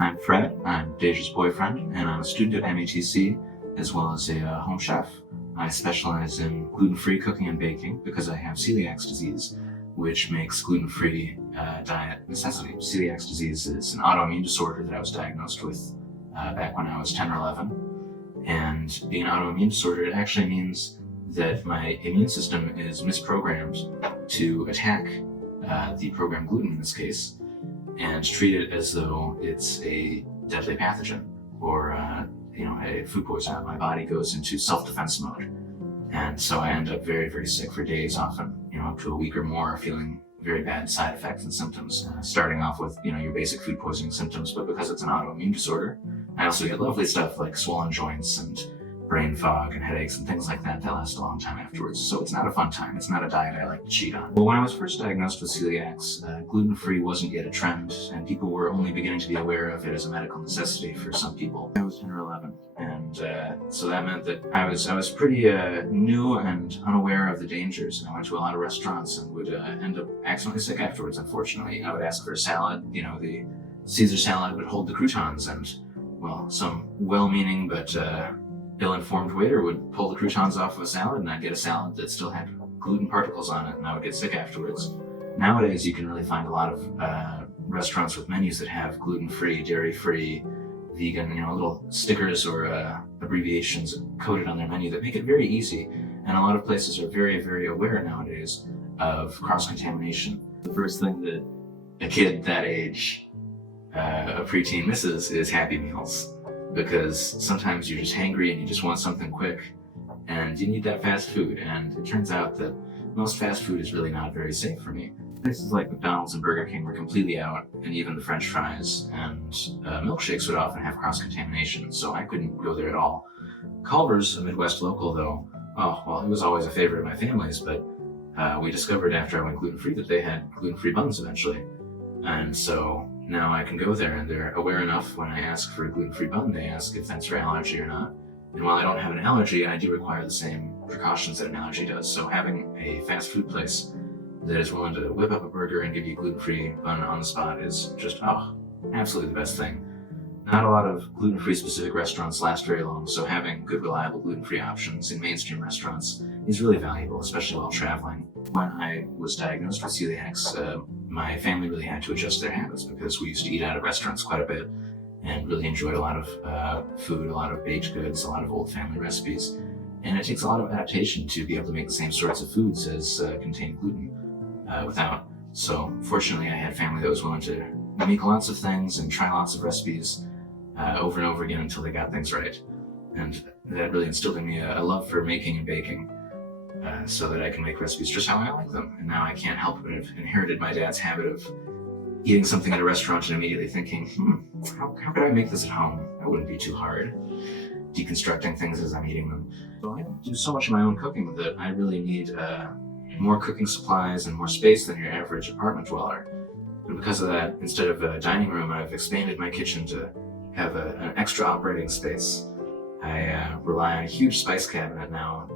I'm Fred, I'm Deja's boyfriend, and I'm a student at METC as well as a home chef. I specialize in gluten-free cooking and baking because I have celiac disease, which makes gluten-free diet necessity. Celiac disease is an autoimmune disorder that I was diagnosed with back when I was 10 or 11. And being an autoimmune disorder, it actually means that my immune system is misprogrammed to attack the programmed gluten in this case, and treat it as though it's a deadly pathogen or a food poison. My body goes into self-defense mode, and so I end up very, very sick for days, often up to a week or more, feeling very bad side effects and symptoms. Starting off with your basic food poisoning symptoms, but because it's an autoimmune disorder, I also get lovely stuff like swollen joints and brain fog and headaches and things like that last a long time afterwards. So it's not a fun time. It's not a diet I like to cheat on. Well, when I was first diagnosed with celiac, gluten-free wasn't yet a trend, and people were only beginning to be aware of it as a medical necessity for some people. I was 10 or 11, and so that meant that I was pretty new and unaware of the dangers, and I went to a lot of restaurants and would end up accidentally sick afterwards, unfortunately. I would ask for a salad, the Caesar salad would hold the croutons, and, well, some well-meaning but ill-informed waiter would pull the croutons off of a salad, and I'd get a salad that still had gluten particles on it, and I would get sick afterwards. Nowadays, you can really find a lot of restaurants with menus that have gluten-free, dairy-free, vegan, little stickers or abbreviations coded on their menu that make it very easy. And a lot of places are very, very aware nowadays of cross-contamination. The first thing that a kid that age, a preteen, misses is Happy Meals. Because sometimes you're just hangry and you just want something quick and you need that fast food, and it turns out that most fast food is really not very safe for me. Places like McDonald's and Burger King were completely out, and even the French fries and milkshakes would often have cross-contamination, so I couldn't go there at all. Culver's, a Midwest local though, it was always a favorite of my family's, but we discovered after I went gluten-free that they had gluten-free buns eventually. And so now I can go there, and they're aware enough when I ask for a gluten-free bun, they ask if that's for allergy or not. And while I don't have an allergy, I do require the same precautions that an allergy does. So having a fast food place that is willing to whip up a burger and give you a gluten-free bun on the spot is just, absolutely the best thing. Not a lot of gluten-free specific restaurants last very long, so having good, reliable gluten-free options in mainstream restaurants is really valuable, especially while traveling. When I was diagnosed with celiac, my family really had to adjust their habits because we used to eat out at restaurants quite a bit and really enjoyed a lot of food, a lot of baked goods, a lot of old family recipes. And it takes a lot of adaptation to be able to make the same sorts of foods as contain gluten without. So fortunately, I had family that was willing to make lots of things and try lots of recipes over and over again until they got things right. And that really instilled in me a love for making and baking, so that I can make recipes just how I like them. And now I can't help but have inherited my dad's habit of eating something at a restaurant and immediately thinking, how could I make this at home? That wouldn't be too hard. Deconstructing things as I'm eating them. So I do so much of my own cooking that I really need more cooking supplies and more space than your average apartment dweller. And because of that, instead of a dining room, I've expanded my kitchen to have an extra operating space. I rely on a huge spice cabinet now,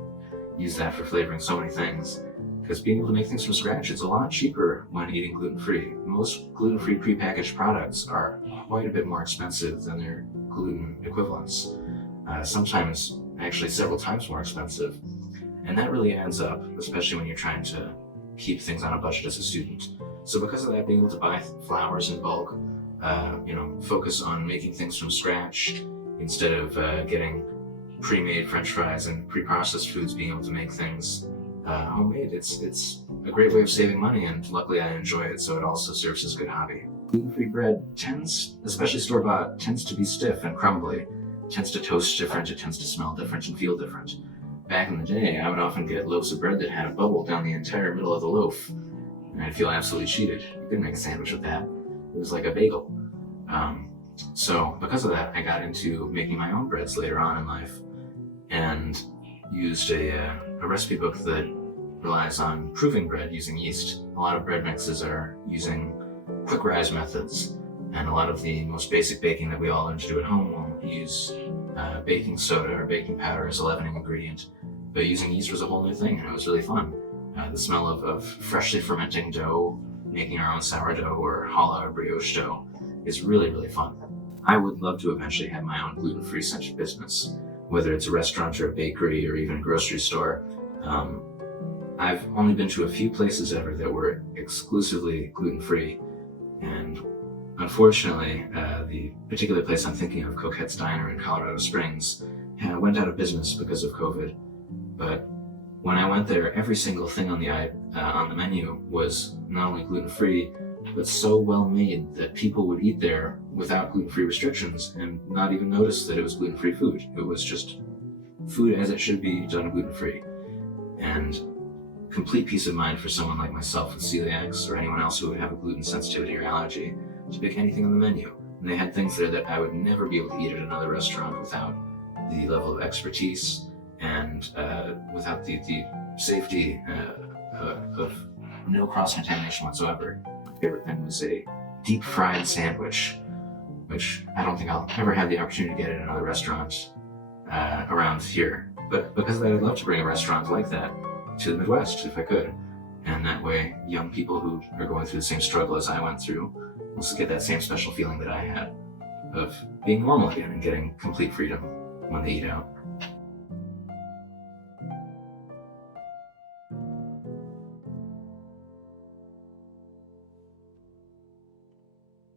use that for flavoring so many things, because being able to make things from scratch, it's a lot cheaper when eating gluten-free. Most gluten-free prepackaged products are quite a bit more expensive than their gluten equivalents, sometimes actually several times more expensive. And that really adds up, especially when you're trying to keep things on a budget as a student. So because of that, being able to buy flours in bulk, focus on making things from scratch instead of getting pre-made French fries and pre-processed foods, being able to make things homemade, it's a great way of saving money, and luckily I enjoy it, so it also serves as a good hobby. Gluten-free bread especially store-bought, tends to be stiff and crumbly, tends to toast different, it tends to smell different and feel different. Back in the day, I would often get loaves of bread that had a bubble down the entire middle of the loaf, and I'd feel absolutely cheated. You couldn't make a sandwich with that. It was like a bagel. So because of that, I got into making my own breads later on in life, and used a recipe book that relies on proving bread using yeast. A lot of bread mixes are using quick rise methods, and a lot of the most basic baking that we all learn to do at home will use baking soda or baking powder as a leavening ingredient. But using yeast was a whole new thing, and it was really fun. The smell of freshly fermenting dough, making our own sourdough or challah or brioche dough is really, really fun. I would love to eventually have my own gluten-free centered business, whether it's a restaurant or a bakery or even a grocery store. Um, I've only been to a few places ever that were exclusively gluten-free, and unfortunately, the particular place I'm thinking of, Coquette's Diner in Colorado Springs, went out of business because of COVID. But when I went there, every single thing on the menu was not only gluten-free, but so well made that people would eat there without gluten-free restrictions and not even notice that it was gluten-free food. It was just food as it should be, done gluten-free. And complete peace of mind for someone like myself with celiacs or anyone else who would have a gluten sensitivity or allergy to pick anything on the menu. And they had things there that I would never be able to eat at another restaurant without the level of expertise and without the safety of no cross-contamination whatsoever. My favorite thing was a deep fried sandwich, which I don't think I'll ever have the opportunity to get at another restaurant around here. But because of that, I'd love to bring a restaurant like that to the Midwest if I could. And that way, young people who are going through the same struggle as I went through will get that same special feeling that I had of being normal again and getting complete freedom when they eat out.